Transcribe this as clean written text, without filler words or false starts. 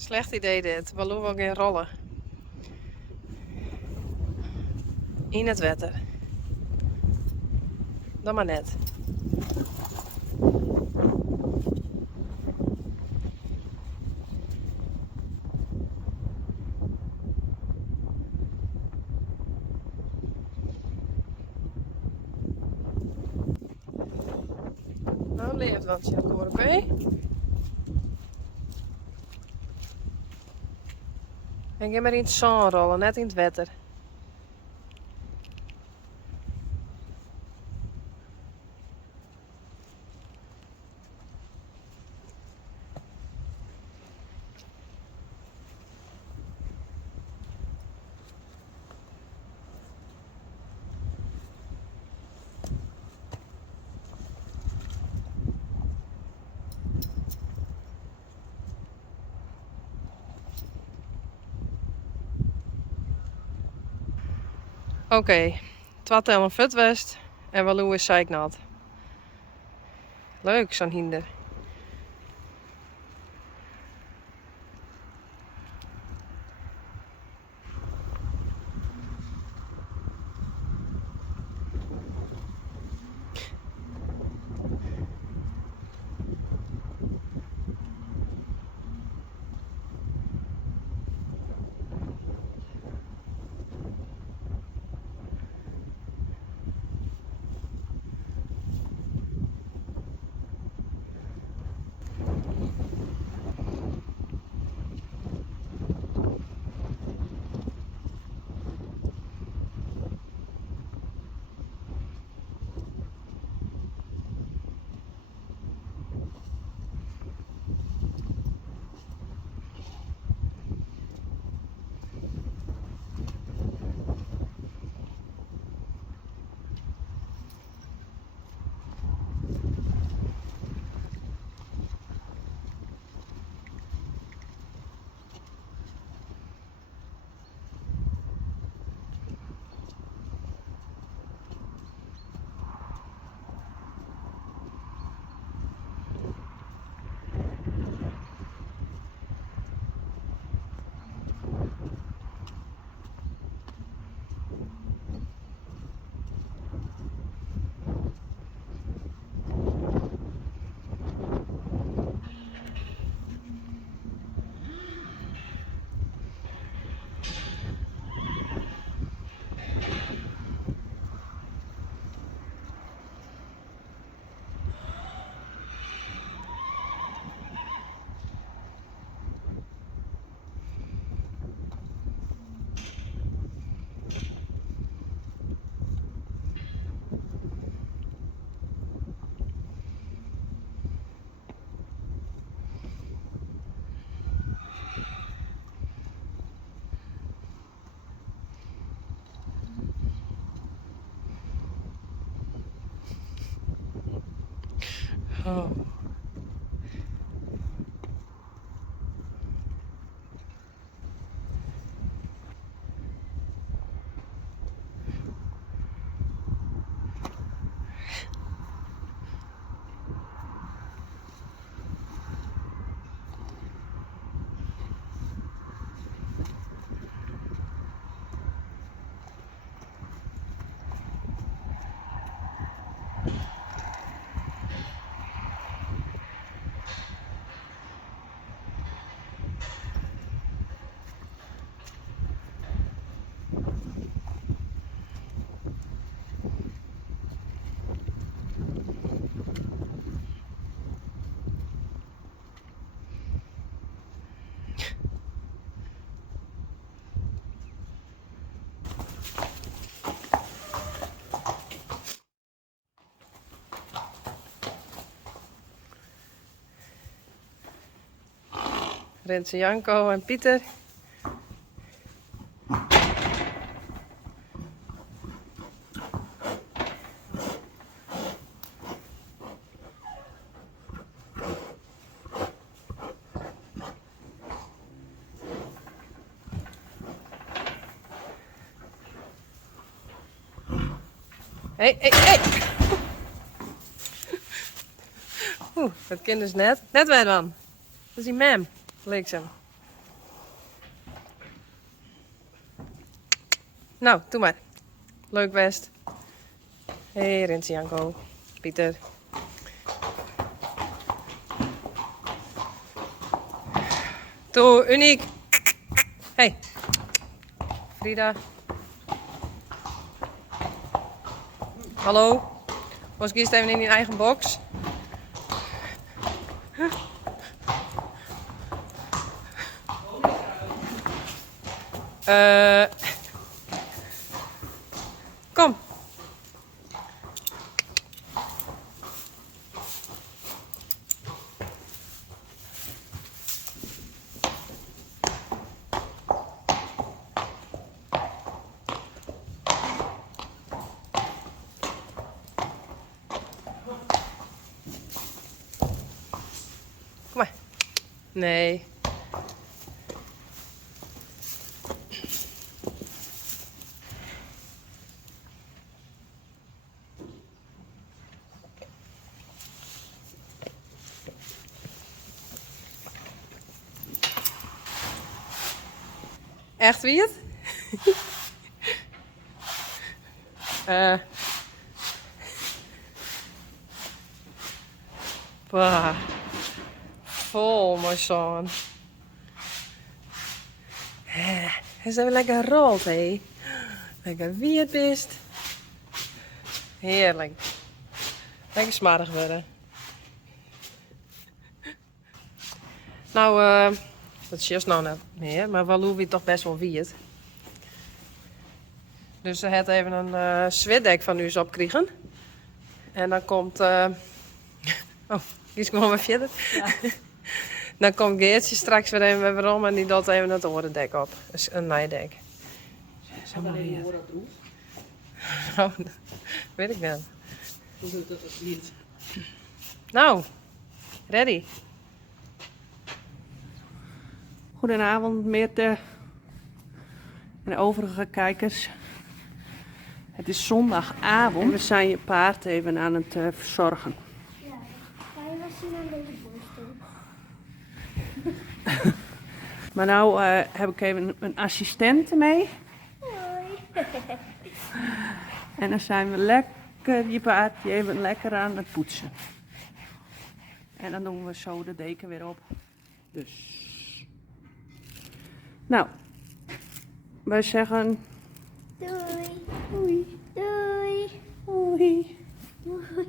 Slecht idee dit. We lopen wel geen rollen. In het wetter. Dan maar net. Nou, leeft wat je hoor, oké? En ga maar in het zon rollen, net in het wetter. Oké, 2 tellen fut west en we lopen zeiknat. Leuk, zo'n hinder. Oh. Rentse Janko en Pieter. Hey. Dat kind dus net. Net waar dan. Dat is die mem. Bliksem. Nou, doe maar. Leuk best. Hé, hey, Rinsie Janko. Pieter. Toe, Uniek. Hey. Frida. Hallo. Was kiest even in je eigen box. Kom. Kom maar. Nee. Echt wie het? Bah. Vol, mijn zoon. Hij is even lekker rood, hé. Lekker wie het best. Heerlijk. Lekker smarig worden. Nou, dat is juist nou net meer, maar Walou weet toch best wel wie het. Dus ze heeft even een zwetdek van u eens opkregen. En dan komt... Oh, die is gewoon weer verder. Ja. Dan komt Geertje straks weer even waarom en die doet even het orendek op. Dus een nijdek. Zo maar weer. Oh, dat weet ik niet. Hoe doet dat niet? Nou, ready. Goedenavond Meerte en overige kijkers. Het is zondagavond en we zijn je paard even aan het verzorgen. Ja, hij was hier aan deze borst. Maar nou heb ik even een assistente mee. Hoi. En dan zijn we lekker je paardje even lekker aan het poetsen. En dan doen we zo de deken weer op. Dus. Nou, wij zeggen Doei. doei. Doei. Doei. Doei.